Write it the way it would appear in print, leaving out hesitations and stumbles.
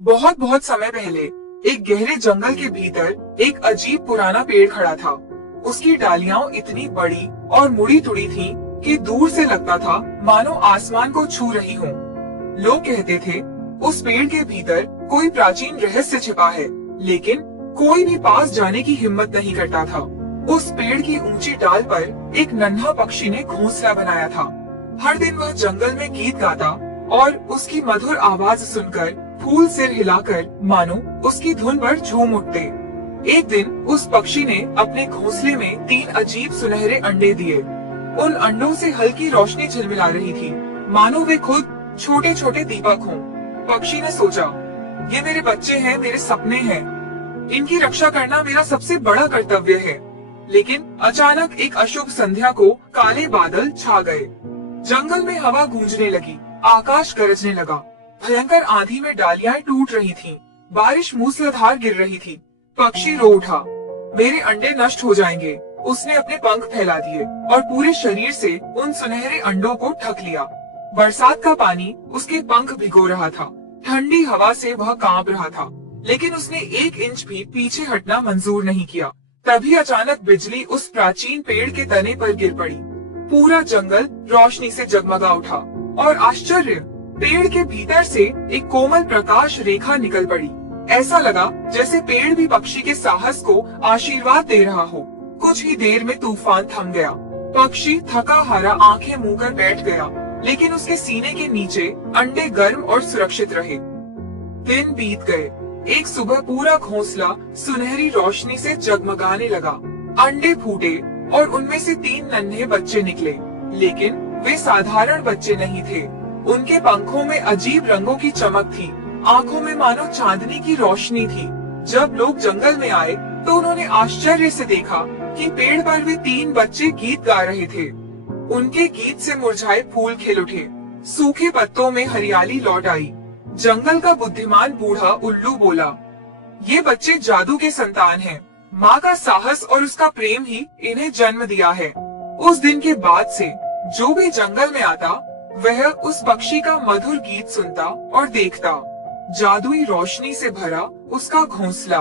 बहुत बहुत समय पहले एक गहरे जंगल के भीतर एक अजीब पुराना पेड़ खड़ा था। उसकी डालियां इतनी बड़ी और मुड़ी तुड़ी थीं कि दूर से लगता था मानो आसमान को छू रही हों। लोग कहते थे उस पेड़ के भीतर कोई प्राचीन रहस्य छिपा है, लेकिन कोई भी पास जाने की हिम्मत नहीं करता था। उस पेड़ की ऊंची डाल पर एक नन्हा पक्षी ने घोंसला बनाया था। हर दिन वह जंगल में गीत गाता और उसकी मधुर आवाज सुनकर फूल सिर हिलाकर मानो उसकी धुन पर झूम उठते। एक दिन उस पक्षी ने अपने घोंसले में 3 अजीब सुनहरे अंडे दिए। उन अंडों से हल्की रोशनी झिलमिला रही थी, मानो वे खुद छोटे छोटे दीपक हों। पक्षी ने सोचा, ये मेरे बच्चे हैं, मेरे सपने हैं, इनकी रक्षा करना मेरा सबसे बड़ा कर्तव्य है। लेकिन अचानक एक अशुभ संध्या को काले बादल छा गए। जंगल में हवा गूंजने लगी, आकाश गरजने लगा, भयंकर आंधी में डालियां टूट रही थीं, बारिश मूसलाधार गिर रही थी। पक्षी रो उठा, मेरे अंडे नष्ट हो जाएंगे। उसने अपने पंख फैला दिए और पूरे शरीर से उन सुनहरे अंडों को ढक लिया। बरसात का पानी उसके पंख भिगो रहा था, ठंडी हवा से वह कांप रहा था, लेकिन उसने 1 इंच भी पीछे हटना मंजूर नहीं किया। तभी अचानक बिजली उस प्राचीन पेड़ के तने पर गिर पड़ी। पूरा जंगल रोशनी से जगमगा उठा और आश्चर्य, पेड़ के भीतर से एक कोमल प्रकाश रेखा निकल पड़ी। ऐसा लगा जैसे पेड़ भी पक्षी के साहस को आशीर्वाद दे रहा हो। कुछ ही देर में तूफान थम गया। पक्षी थका हारा आंखें मूंद कर बैठ गया, लेकिन उसके सीने के नीचे अंडे गर्म और सुरक्षित रहे। दिन बीत गए। एक सुबह पूरा घोंसला सुनहरी रोशनी से जगमगाने लगा। अंडे फूटे और उनमें से 3 नन्हे बच्चे निकले, लेकिन वे साधारण बच्चे नहीं थे। उनके पंखों में अजीब रंगों की चमक थी, आंखों में मानो चांदनी की रोशनी थी। जब लोग जंगल में आए तो उन्होंने आश्चर्य से देखा कि पेड़ पर वे 3 बच्चे गीत गा रहे थे। उनके गीत से मुरझाए फूल खिल उठे, सूखे पत्तों में हरियाली लौट आई। जंगल का बुद्धिमान बूढ़ा उल्लू बोला, ये बच्चे जादू के संतान हैं। माँ का साहस और उसका प्रेम ही इन्हें जन्म दिया है। उस दिन के बाद से जो भी जंगल में आता वह उस पक्षी का मधुर गीत सुनता और देखता। जादुई रोशनी से भरा उसका घोंसला।